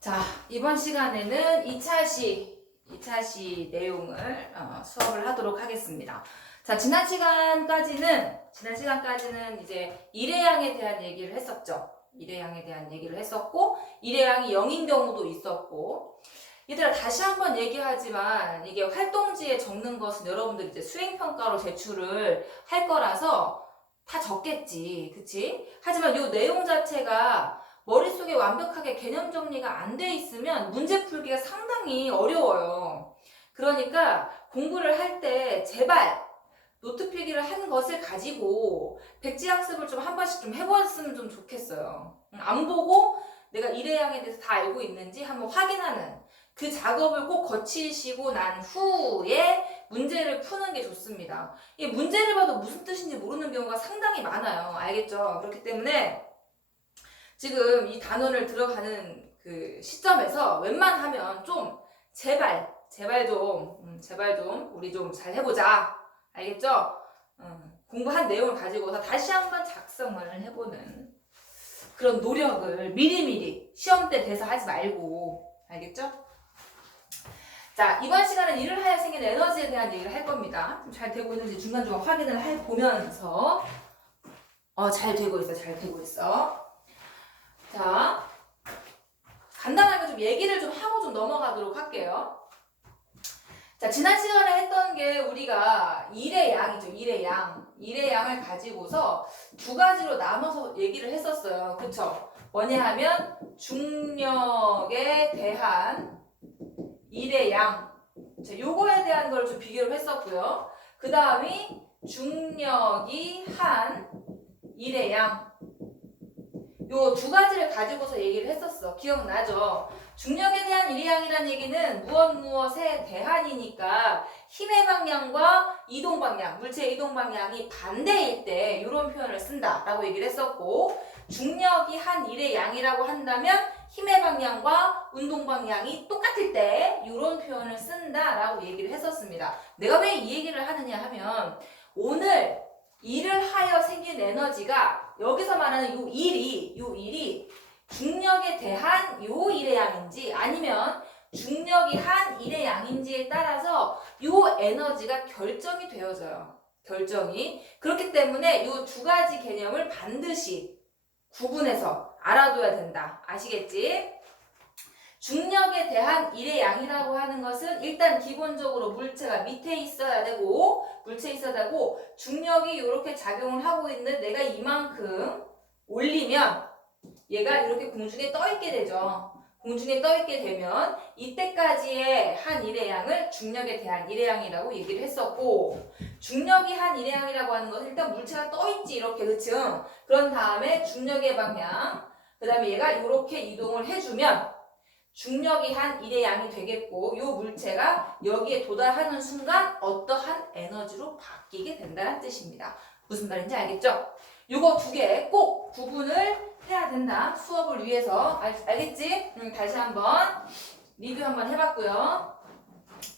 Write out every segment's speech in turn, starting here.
자, 이번 시간에는 2차 시 내용을 수업을 하도록 하겠습니다. 자, 지난 시간까지는 이제 일회양에 대한 얘기를 했었죠. 일회양에 대한 얘기를 했었고, 일회양이 0인 경우도 있었고, 얘들아, 다시 한번 얘기하지만, 이게 활동지에 적는 것은 여러분들 이제 수행평가로 제출을 할 거라서 다 적겠지. 그치? 하지만 이 내용 자체가 머릿속에 완벽하게 개념 정리가 안 돼 있으면 문제 풀기가 상당히 어려워요. 그러니까 공부를 할 때 제발 노트 필기를 한 것을 가지고 백지학습을 좀 한 번씩 좀 해봤으면 좀 좋겠어요. 안 보고 내가 일회양에 대해서 다 알고 있는지 한번 확인하는 그 작업을 꼭 거치시고 난 후에 문제를 푸는 게 좋습니다. 이 문제를 봐도 무슨 뜻인지 모르는 경우가 상당히 많아요. 알겠죠? 그렇기 때문에 지금 이 단원을 들어가는 그 시점에서 웬만하면 좀 제발 좀 우리 좀 잘 해보자. 알겠죠? 공부한 내용을 가지고서 다시 한번 작성을 해보는 그런 노력을 미리미리 시험 때 돼서 하지 말고. 알겠죠? 자, 이번 시간은 일을 하여 생기는 에너지에 대한 얘기를 할 겁니다. 잘 되고 있는지 중간중간 확인을 해보면서 잘 되고 있어. 자, 간단하게 좀 얘기를 좀 하고 좀 넘어가도록 할게요. 자, 지난 시간에 했던 게 우리가 일의 양이죠. 일의 양을 가지고서 두 가지로 나눠서 얘기를 했었어요. 그쵸? 뭐냐 하면 중력에 대한 일의 양. 자, 요거에 대한 걸 좀 비교를 했었고요. 그 다음이 중력이 한 일의 양. 요 두 가지를 가지고서 얘기를 했었어. 기억나죠? 중력에 대한 일의 양이라는 얘기는 무엇에 대한이니까 힘의 방향과 이동 방향, 물체의 이동 방향이 반대일 때 이런 표현을 쓴다라고 얘기를 했었고, 중력이 한 일의 양이라고 한다면 힘의 방향과 운동 방향이 똑같을 때 이런 표현을 쓴다라고 얘기를 했었습니다. 내가 왜 이 얘기를 하느냐 하면 오늘 일을 하여 생긴 에너지가 여기서 말하는 요 일이 중력에 대한 요 일의 양인지 아니면 중력이 한 일의 양인지에 따라서 요 에너지가 결정이 되어져요. 그렇기 때문에 요 두 가지 개념을 반드시 구분해서 알아둬야 된다. 아시겠지? 중력에 대한 일의 양이라고 하는 것은 일단 기본적으로 물체가 밑에 있어야 되고 중력이 이렇게 작용을 하고 있는 내가 이만큼 올리면 얘가 이렇게 공중에 떠 있게 되죠. 공중에 떠 있게 되면 이때까지의 한 일의 양을 중력에 대한 일의 양이라고 얘기를 했었고, 중력이 한 일의 양이라고 하는 것은 일단 물체가 떠 있지 이렇게. 그쵸? 그런 다음에 중력의 방향, 그 다음에 얘가 이렇게 이동을 해주면 중력이 한 일의 양이 되겠고, 요 물체가 여기에 도달하는 순간 어떠한 에너지로 바뀌게 된다는 뜻입니다. 무슨 말인지 알겠죠? 요거 두 개 꼭 구분을 해야 된다. 수업을 위해서. 알겠지? 다시 한번 리뷰 한번 해봤고요.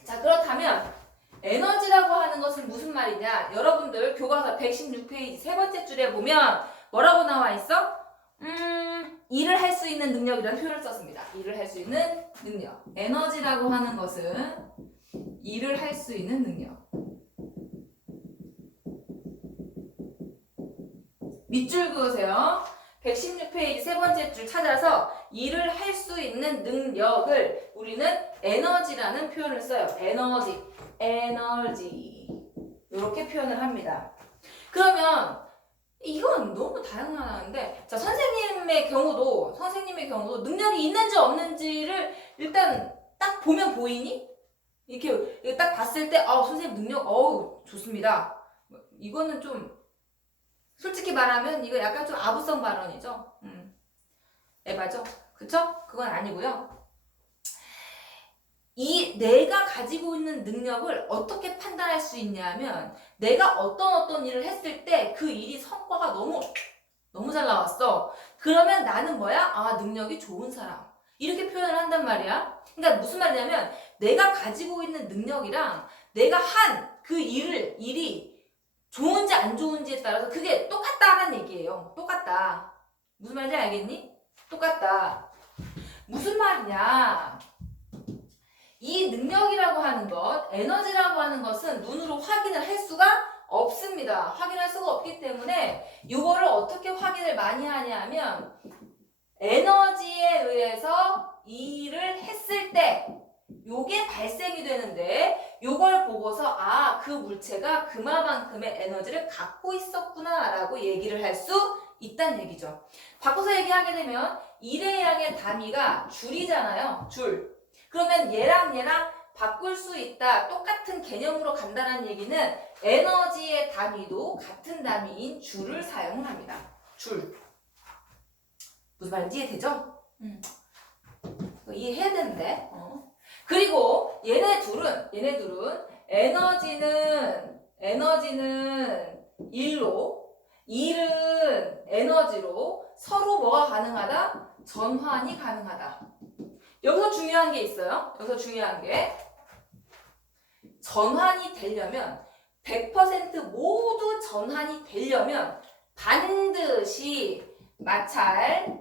자, 그렇다면 에너지라고 하는 것은 무슨 말이냐? 여러분들 교과서 116페이지 세 번째 줄에 보면 뭐라고 나와 있어? 일을 할 수 있는 능력이라는 표현을 썼습니다. 일을 할 수 있는 능력. 에너지라고 하는 것은 일을 할 수 있는 능력. 밑줄 그으세요. 116페이지 세 번째 줄 찾아서 일을 할 수 있는 능력을 우리는 에너지라는 표현을 써요. 에너지. 이렇게 표현을 합니다. 그러면 이건 너무 다양한데, 자, 선생님의 경우도 능력이 있는지 없는지를 일단 딱 보면 보이니? 이렇게 딱 봤을 때, 선생님 능력, 좋습니다. 이거는 좀, 솔직히 말하면 이거 약간 좀 아부성 발언이죠. 에바죠? 그쵸? 그건 아니고요. 이 내가 가지고 있는 능력을 어떻게 판단할 수 있냐면, 내가 어떤 일을 했을 때 그 일이 성과가 너무 잘 나왔어. 그러면 나는 뭐야? 능력이 좋은 사람. 이렇게 표현을 한단 말이야. 그러니까 무슨 말이냐면 내가 가지고 있는 능력이랑 내가 한 그 일이 좋은지 안 좋은지에 따라서 그게 똑같다는 얘기예요. 똑같다. 무슨 말인지 알겠니? 똑같다. 무슨 말이냐? 이 능력이라고 하는 것, 에너지라고 하는 것은 눈으로 확인을 할 수가 없습니다. 확인할 수가 없기 때문에 이거를 어떻게 확인을 많이 하냐면 에너지에 의해서 일을 했을 때 요게 발생이 되는데 요걸 보고서 아, 그 물체가 그만큼의 에너지를 갖고 있었구나 라고 얘기를 할 수 있다는 얘기죠. 바꿔서 얘기하게 되면 일회양의 단위가 줄이잖아요. 줄. 그러면 얘랑 바꿀 수 있다. 똑같은 개념으로 간다는 얘기는 에너지의 단위도 같은 단위인 줄을 사용을 합니다. 줄. 무슨 말인지 이해되죠? 이해해야 되는데. 그리고 얘네 둘은 에너지는 일로, 일은 에너지로 서로 뭐가 가능하다? 전환이 가능하다. 여기서 중요한 게 있어요. 여기서 중요한 게 전환이 되려면 100% 모두 전환이 되려면 반드시 마찰,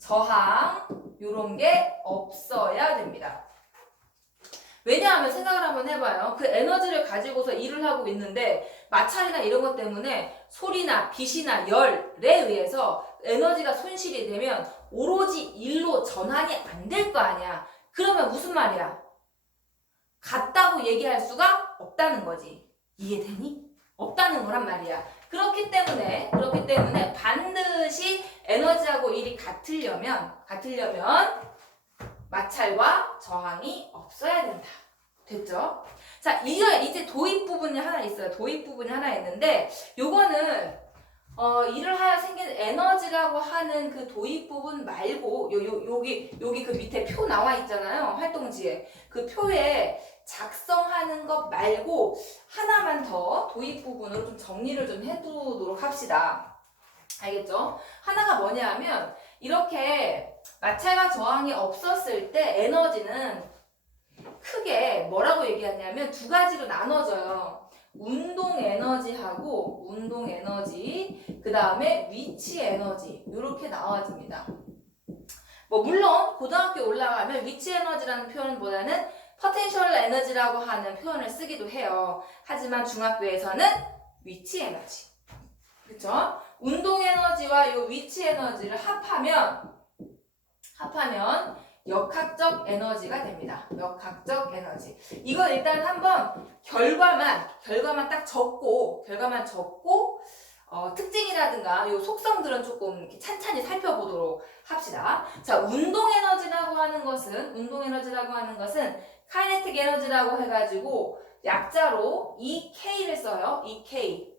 저항 요런 게 없어야 됩니다. 왜냐하면 생각을 한번 해봐요. 그 에너지를 가지고서 일을 하고 있는데 마찰이나 이런 것 때문에 소리나 빛이나 열에 의해서 에너지가 손실이 되면 오로지 일로 전환이 안 될 거 아니야. 그러면 무슨 말이야? 같다고 얘기할 수가 없다는 거지. 이해되니? 없다는 거란 말이야. 그렇기 때문에 반드시 에너지하고 일이 같으려면 마찰과 저항이 없어야 된다. 됐죠? 자, 이제 도입 부분이 하나 있어요. 도입 부분이 하나 있는데 요거는 일을 하여 생긴 에너지라고 하는 그 도입 부분 말고 여기 그 밑에 표 나와 있잖아요. 활동지에. 그 표에 작성하는 것 말고 하나만 더 도입 부분으로 좀 정리를 좀 해두도록 합시다. 알겠죠? 하나가 뭐냐 하면 이렇게 마찰과 저항이 없었을 때 에너지는 크게 뭐라고 얘기하냐면 두 가지로 나눠져요. 운동 에너지하고 운동 에너지, 그 다음에 위치 에너지 이렇게 나와집니다. 뭐 물론 고등학교 올라가면 위치 에너지라는 표현보다는 포텐셜 에너지라고 하는 표현을 쓰기도 해요. 하지만 중학교에서는 위치 에너지. 그렇죠? 운동 에너지와 이 위치 에너지를 합하면 역학적 에너지가 됩니다. 역학적 에너지. 이거 일단 한번 결과만 딱 적고 특징이라든가 요 속성들은 조금 이렇게 찬찬히 살펴보도록 합시다. 자, 운동 에너지라고 하는 것은 카이네틱 에너지라고 해가지고 약자로 EK를 써요. EK.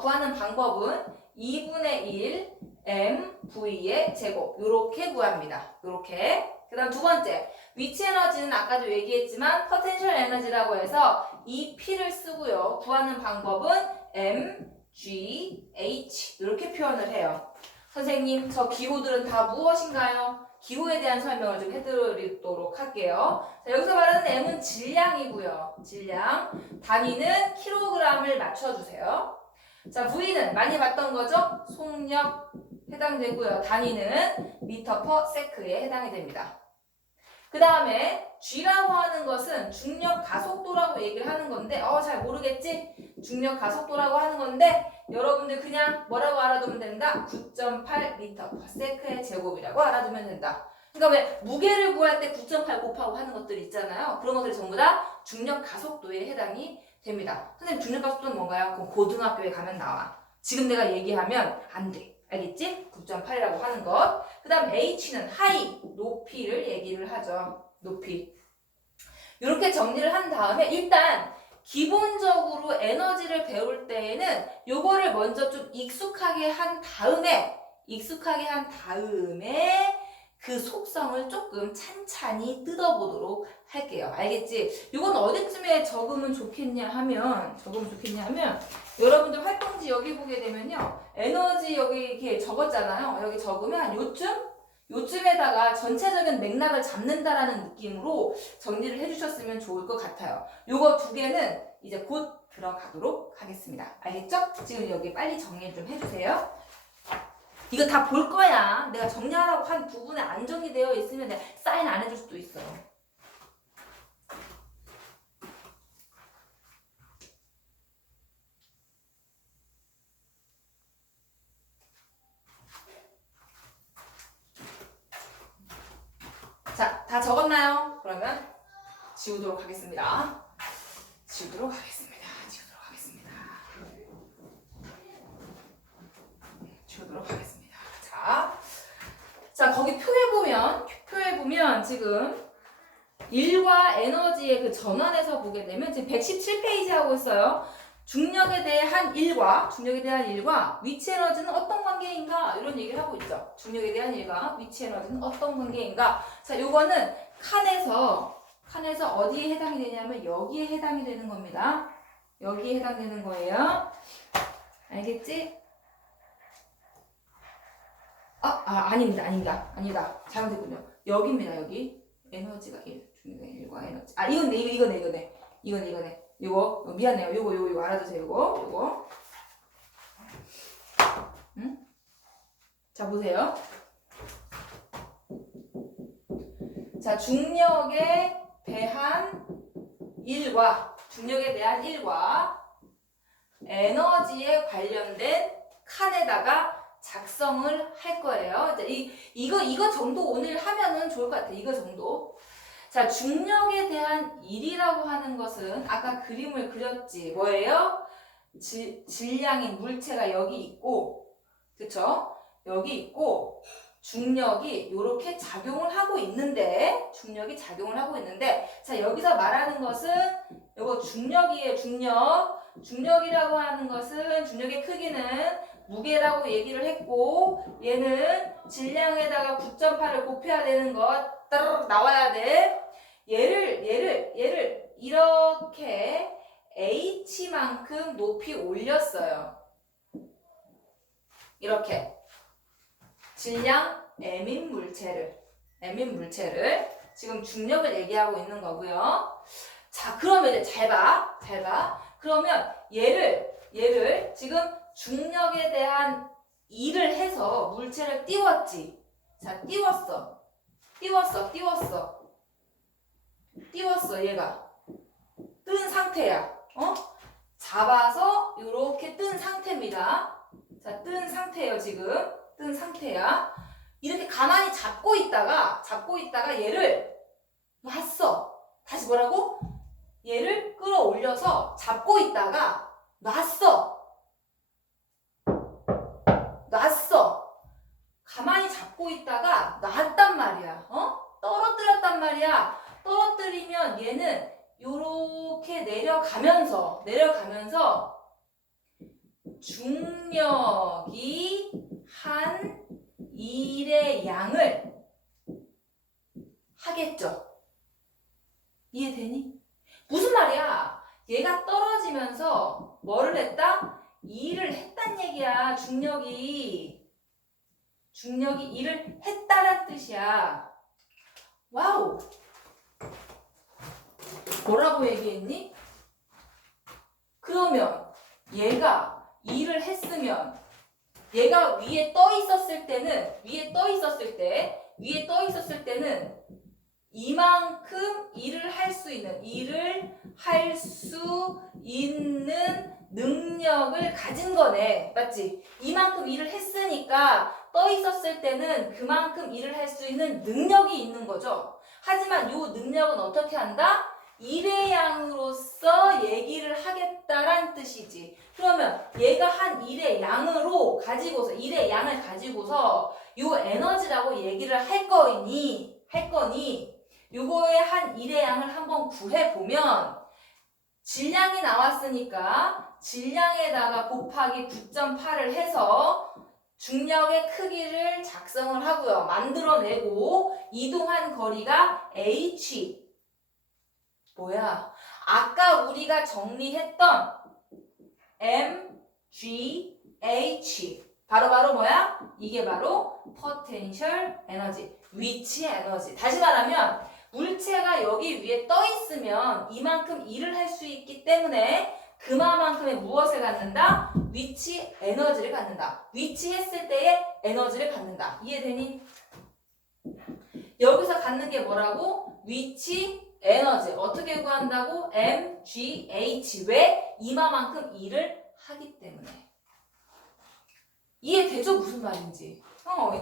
구하는 방법은 2분의 1 mv의 제곱 요렇게 구합니다. 요렇게. 그 다음 두 번째 위치 에너지는 아까도 얘기했지만 포텐셜 에너지라고 해서 EP를 쓰고요. 구하는 방법은 mgh 이렇게 표현을 해요. 선생님 저 기호들은 다 무엇인가요? 기호에 대한 설명을 좀 해드리도록 할게요. 자, 여기서 말하는 m은 질량이고요. 질량. 단위는 킬로그램을 맞춰주세요. 자, V는 많이 봤던 거죠? 속력 해당되고요. 단위는 미터 퍼 세크에 해당이 됩니다. 그 다음에 G라고 하는 것은 중력 가속도라고 얘기를 하는 건데 잘 모르겠지? 중력 가속도라고 하는 건데 여러분들 그냥 뭐라고 알아두면 된다? 9.8 미터 퍼 세크의 제곱이라고 알아두면 된다. 그러니까 왜 무게를 구할 때 9.8 곱하고 하는 것들 있잖아요. 그런 것들이 전부 다 중력 가속도에 해당이 됩니다. 선생님 중력 가속도는 뭔가요? 그럼 고등학교에 가면 나와. 지금 내가 얘기하면 안 돼. 알겠지? 9.8이라고 하는 것. 그 다음 H는 하이, 높이를 얘기를 하죠. 높이. 이렇게 정리를 한 다음에 일단 기본적으로 에너지를 배울 때에는 요거를 먼저 좀 익숙하게 한 다음에 그 속성을 조금 찬찬히 뜯어보도록 할게요. 알겠지? 이건 어디쯤에 적으면 좋겠냐 하면 여러분들 활동지 여기 보게 되면요. 에너지 여기 이렇게 적었잖아요. 여기 적으면 요쯤에다가 전체적인 맥락을 잡는다라는 느낌으로 정리를 해주셨으면 좋을 것 같아요. 요거 두 개는 이제 곧 들어가도록 하겠습니다. 알겠죠? 지금 여기 빨리 정리를 좀 해주세요. 이거 다 볼 거야. 내가 정리하라고 한 부분에 안 정리되어 있으면 내가 사인 안 해줄 수도 있어. 자, 다 적었나요? 그러면 지우도록 하겠습니다. 지우도록 하겠습니다. 자, 거기 표에 보면 지금 일과 에너지의 그 전환에서 보게 되면 지금 117페이지 하고 있어요. 중력에 대한 일과 위치 에너지는 어떤 관계인가? 이런 얘기를 하고 있죠. 중력에 대한 일과 위치 에너지는 어떤 관계인가? 자, 요거는 칸에서 어디에 해당이 되냐면 여기에 해당이 되는 겁니다. 여기에 해당되는 거예요. 알겠지? 아닙니다. 잘못했군요. 여기입니다, 여기. 에너지가 1, 중력의 1과 에너지. 이거네. 요거, 미안해요. 요거 알아두세요, 요거. 응? 자, 보세요. 자, 중력에 대한 1과 에너지에 관련된 칸에다가 작성을 할 거예요. 이거 정도 오늘 하면은 좋을 것 같아요. 이거 정도. 자, 중력에 대한 일이라고 하는 것은 아까 그림을 그렸지. 뭐예요? 질량인 물체가 여기 있고, 그쵸? 여기 있고, 중력이 이렇게 작용을 하고 있는데, 자, 여기서 말하는 것은 이거 중력이에요, 중력. 중력이라고 하는 것은 중력의 크기는 무게라고 얘기를 했고, 얘는 질량에다가 9.8을 곱해야 되는 것 나와야 돼. 얘를 이렇게 h만큼 높이 올렸어요. 이렇게 질량 m인 물체를 지금 중력을 얘기하고 있는 거고요. 자, 그러면 이제 잘 봐. 그러면 얘를 지금 중력에 대한 일을 해서 물체를 띄웠지. 자, 띄웠어. 얘가 뜬 상태야. 잡아서 이렇게 뜬 상태입니다. 자, 뜬 상태예요. 지금 뜬 상태야. 이렇게 가만히 잡고 있다가 얘를 놨어. 다시 뭐라고? 얘를 끌어올려서 잡고 있다가 놨어. 가만히 잡고 있다가 놨단 말이야. 떨어뜨렸단 말이야. 떨어뜨리면 얘는 요렇게 내려가면서 중력이 한 일의 양을 하겠죠. 이해되니? 무슨 말이야? 얘가 떨어지면서 뭐를 했다? 일을 했단 얘기야. 중력이 일을 했다란 뜻이야. 와우. 뭐라고 얘기했니? 그러면 얘가 일을 했으면 얘가 위에 떠 있었을 때는 이만큼 일을 할 수 있는 능력을 가진 거네. 맞지? 이만큼 일을 했으니까 떠 있었을 때는 그만큼 일을 할 수 있는 능력이 있는 거죠. 하지만 이 능력은 어떻게 한다? 일의 양으로서 얘기를 하겠다란 뜻이지. 그러면 얘가 한 일의 양을 가지고서 이 에너지라고 얘기를 할 거니 요거의 한 일의 양을 한번 구해보면 질량이 나왔으니까 질량에다가 곱하기 9.8을 해서 중력의 크기를 작성을 하고요. 만들어내고 이동한 거리가 h. 뭐야? 아까 우리가 정리했던 mgh. 바로 뭐야? 이게 바로 potential energy, 위치 에너지. 다시 말하면 물체가 여기 위에 떠 있으면 이만큼 일을 할 수 있기 때문에 그만큼의 무엇을 갖는다? 위치 에너지를 갖는다. 위치했을 때의 에너지를 갖는다. 이해되니? 여기서 갖는 게 뭐라고? 위치 에너지. 어떻게 구한다고? mgh. 왜? 이마만큼 일을 하기 때문에. 이해되죠? 무슨 말인지.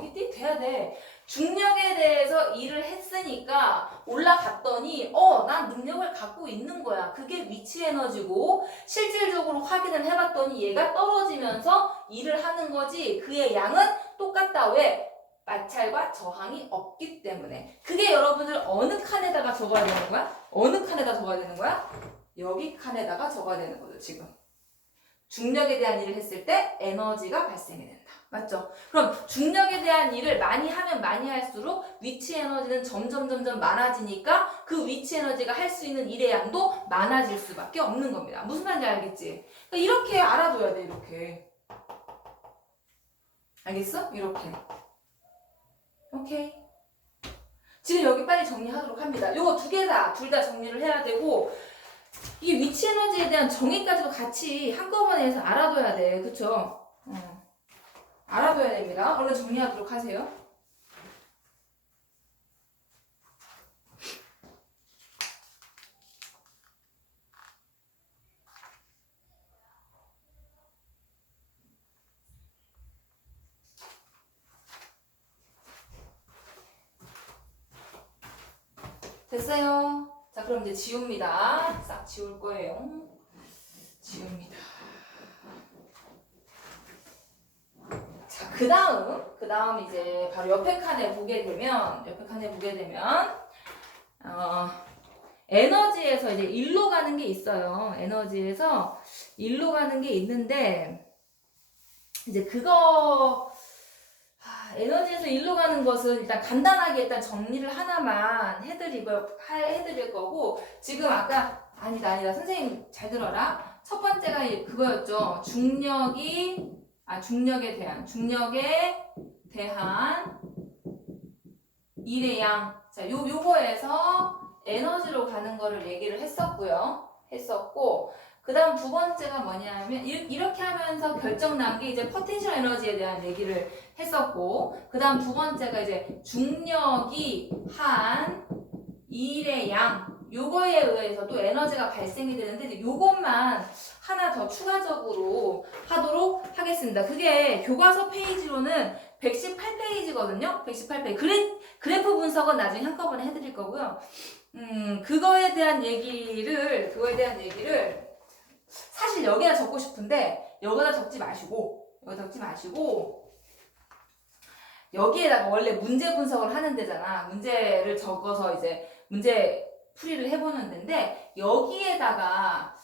이게 돼야 돼. 중력에 대해서 일을 했으니까 올라갔더니 난 능력을 갖고 있는 거야. 그게 위치 에너지고 실질적으로 확인을 해봤더니 얘가 떨어지면서 일을 하는 거지. 그의 양은 똑같다. 왜? 마찰과 저항이 없기 때문에. 그게 여러분들 어느 칸에다가 적어야 되는 거야? 어느 칸에다 적어야 되는 거야? 여기 칸에다가 적어야 되는 거죠, 지금. 중력에 대한 일을 했을 때 에너지가 발생이 된다. 맞죠? 그럼 중력에 대한 일을 많이 하면 많이 할수록 위치 에너지는 점점 많아지니까 그 위치 에너지가 할 수 있는 일의 양도 많아질 수밖에 없는 겁니다. 무슨 말인지 알겠지? 그러니까 이렇게 알아둬야 돼, 이렇게. 알겠어? 이렇게. 오케이. 지금 여기 빨리 정리하도록 합니다. 요거 둘 다 정리를 해야 되고, 이 위치 에너지에 대한 정의까지도 같이 한꺼번에 해서 알아둬야 돼. 그쵸? 알아둬야 됩니다. 얼른 정리하도록 하세요. 됐어요. 자, 그럼 이제 지웁니다. 싹 지울 거예요. 지웁니다. 자, 그 다음 이제 바로 옆에 칸에 보게 되면, 에너지에서 이제 일로 가는 게 있어요. 에너지에서 일로 가는 게 있는데, 이제 에너지에서 일로 가는 것은 일단 간단하게 일단 정리를 하나만 해드릴 거고, 지금 아까, 아니다. 선생님 잘 들어라. 첫 번째가 그거였죠. 중력에 대한 일의 양. 자, 요거에서 에너지로 가는 거를 얘기를 했었고, 그 다음 두 번째가 뭐냐면, 이렇게 하면서 결정 난 게 이제 포텐셜 에너지에 대한 얘기를 했었고, 그 다음 두 번째가 이제 중력이 한 일의 양, 요거에 의해서 또 에너지가 발생이 되는데, 요것만 하나 더 추가적으로 하도록 하겠습니다. 그게 교과서 페이지로는 118페이지거든요. 118페이지. 그래프 분석은 나중에 한꺼번에 해드릴 거고요. 그거에 대한 얘기를 사실 여기다 적고 싶은데 여기다 적지 마시고 여기에다가 원래 문제 분석을 하는 데잖아. 문제를 적어서 이제 문제 풀이를 해보는 데인데 여기에다가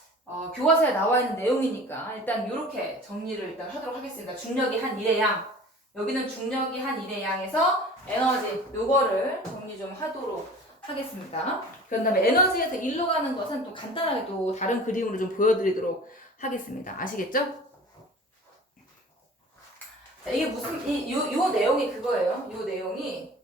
교과서에 나와 있는 내용이니까 일단 이렇게 정리를 일단 하도록 하겠습니다. 중력이 한 일의 양, 여기는 중력이 한 일의 양에서 에너지, 요거를 정리 좀 하도록 하겠습니다. 그 다음에 에너지에서 일로 가는 것은 또 간단하게 또 다른 그림으로 좀 보여드리도록 하겠습니다. 아시겠죠? 자, 이게 요 내용이 그거예요. 요 내용이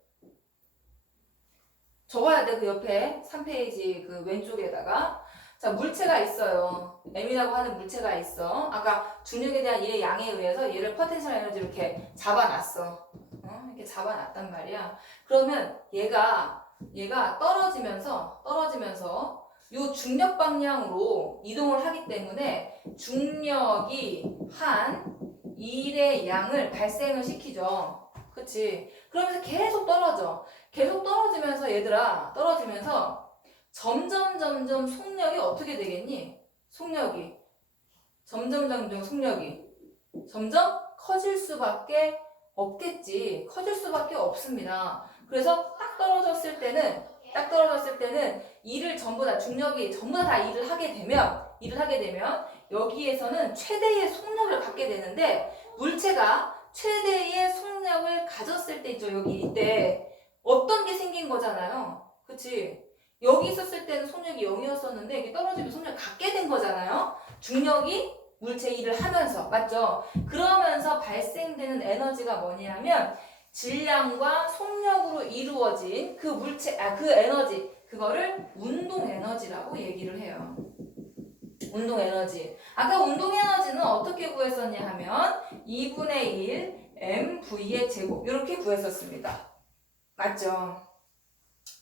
적어야 돼. 그 옆에 3페이지 그 왼쪽에다가. 자, 물체가 있어요. M이라고 하는 물체가 있어. 아까 중력에 대한 일의 양에 의해서 얘를 포텐셜 에너지로 이렇게 잡아놨어. 이렇게 잡아놨단 말이야. 그러면 얘가 떨어지면서 요 중력 방향으로 이동을 하기 때문에 중력이 한 일의 양을 발생을 시키죠. 그치? 그러면서 계속 떨어져. 계속 떨어지면서 얘들아, 점점 속력이 어떻게 되겠니? 속력이 점점 커질 수밖에 없겠지. 커질 수밖에 없습니다. 그래서 딱 떨어졌을 때는 일을 전부 다 중력이 전부 다 일을 하게 되면 여기에서는 최대의 속력을 갖게 되는데 물체가 최대의 속력을 가졌을 때 있죠. 여기 이때 어떤 게 생긴 거잖아요. 그치? 여기 있었을 때는 속력이 0이었었는데 여기 떨어지면 속력을 갖게 된 거잖아요. 중력이 물체 일을 하면서, 맞죠? 그러면서 발생되는 에너지가 뭐냐면 질량과 속력으로 이루어진 그 에너지, 그거를 운동 에너지라고 얘기를 해요. 운동 에너지. 아까 운동 에너지는 어떻게 구했었냐 하면 2분의 1 mv의 제곱 이렇게 구했었습니다. 맞죠?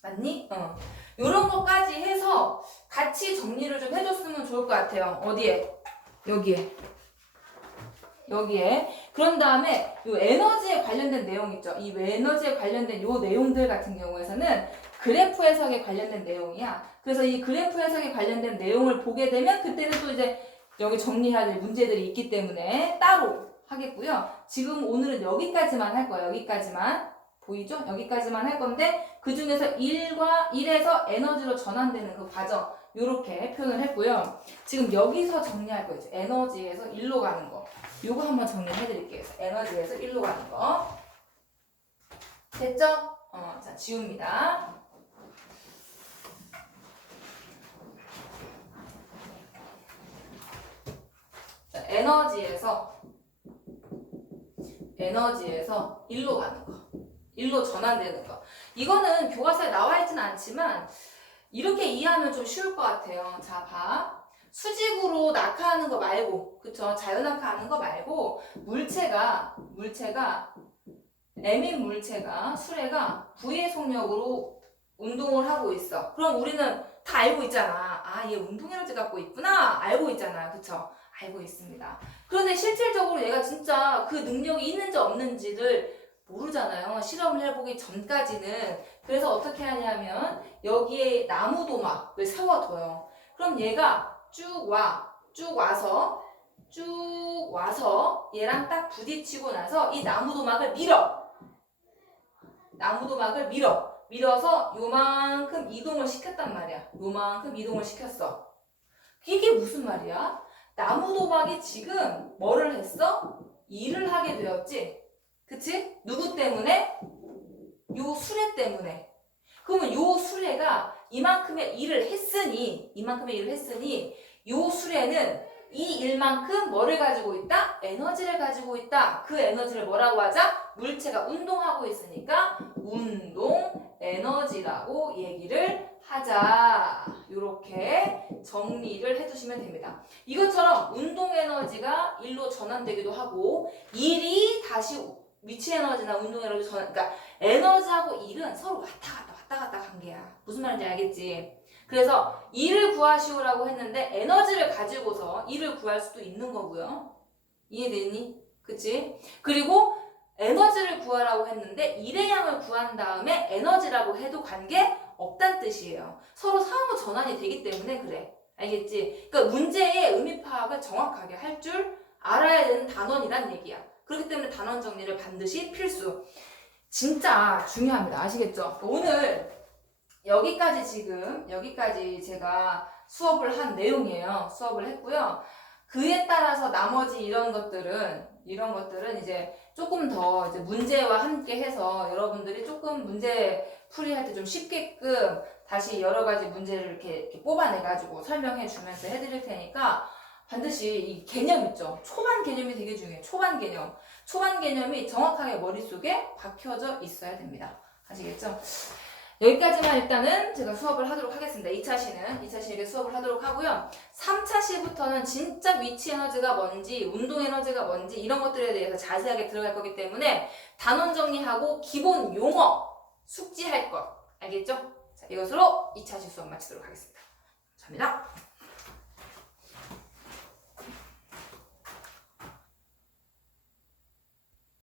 맞니? 요런 것까지 해서 같이 정리를 좀 해줬으면 좋을 것 같아요. 어디에? 여기에. 그런 다음에 요 에너지에 관련된 내용 있죠. 이 에너지에 관련된 요 내용들 같은 경우에서는 그래프 해석에 관련된 내용이야. 그래서 이 그래프 해석에 관련된 내용을 보게 되면 그때는 또 이제 여기 정리해야 될 문제들이 있기 때문에 따로 하겠고요. 지금 오늘은 여기까지만 할 거예요. 여기까지만. 보이죠? 여기까지만 할 건데 그 중에서 1에서 에너지로 전환되는 그 과정 요렇게 표현을 했고요. 지금 여기서 정리할 거 있죠. 에너지에서 1로 가는 거. 요거 한번 정리해 드릴게요. 에너지에서 1로 가는 거. 됐죠? 자, 지웁니다. 자, 에너지에서 1로 가는 거. 1로 전환되는 거. 이거는 교과서에 나와 있지는 않지만 이렇게 이해하면 좀 쉬울 것 같아요. 자, 봐. 수직으로 낙하하는 거 말고, 그쵸? 자유낙하하는 거 말고 물체가 M인 물체가 수레가 V의 속력으로 운동을 하고 있어. 그럼 우리는 다 알고 있잖아. 아, 얘 운동 에너지 갖고 있구나. 알고 있잖아. 그쵸? 알고 있습니다. 그런데 실질적으로 얘가 진짜 그 능력이 있는지 없는지를 모르잖아요. 실험을 해보기 전까지는. 그래서 어떻게 하냐면 여기에 나무 도막을 세워둬요. 그럼 얘가 쭉 와서 얘랑 딱 부딪히고 나서 이 나무 도막을 밀어서 요만큼 이동을 시켰단 말이야. 요만큼 이동을 시켰어. 이게 무슨 말이야? 나무 도막이 지금 뭐를 했어? 일을 하게 되었지? 그치? 누구 때문에? 요 수레 때문에. 그러면 요 수레가 이만큼의 일을 했으니 요 수레는 이 일만큼 뭐를 가지고 있다? 에너지를 가지고 있다. 그 에너지를 뭐라고 하자? 물체가 운동하고 있으니까 운동 에너지라고 얘기를 하자. 요렇게 정리를 해두시면 됩니다. 이것처럼 운동 에너지가 일로 전환되기도 하고 일이 다시 위치 에너지나 운동 에너지 그러니까 에너지하고 일은 서로 왔다 갔다 관계야. 무슨 말인지 알겠지? 그래서 일을 구하시오라고 했는데 에너지를 가지고서 일을 구할 수도 있는 거고요. 이해되니? 그치? 그리고 에너지를 구하라고 했는데 일의 양을 구한 다음에 에너지라고 해도 관계 없단 뜻이에요. 서로 상호 전환이 되기 때문에 그래. 알겠지? 그러니까 문제의 의미 파악을 정확하게 할 줄 알아야 되는 단원이란 얘기야. 그렇기 때문에 단원 정리를 반드시 필수. 진짜 중요합니다. 아시겠죠? 오늘 여기까지 제가 수업을 한 내용이에요. 수업을 했고요. 그에 따라서 나머지 이런 것들은 이제 조금 더 이제 문제와 함께 해서 여러분들이 조금 문제 풀이할 때 좀 쉽게끔 다시 여러 가지 문제를 이렇게 뽑아내가지고 설명해 주면서 해드릴 테니까 반드시 이 개념 있죠. 초반 개념이 되게 중요해요. 초반 개념이 정확하게 머릿속에 박혀져 있어야 됩니다. 아시겠죠? 여기까지만 일단은 제가 수업을 하도록 하겠습니다. 2차 시는 이렇게 수업을 하도록 하고요. 3차 시부터는 진짜 위치 에너지가 뭔지, 운동 에너지가 뭔지 이런 것들에 대해서 자세하게 들어갈 거기 때문에 단원 정리하고 기본 용어 숙지할 것. 알겠죠? 자, 이것으로 2차 시 수업 마치도록 하겠습니다. 감사합니다.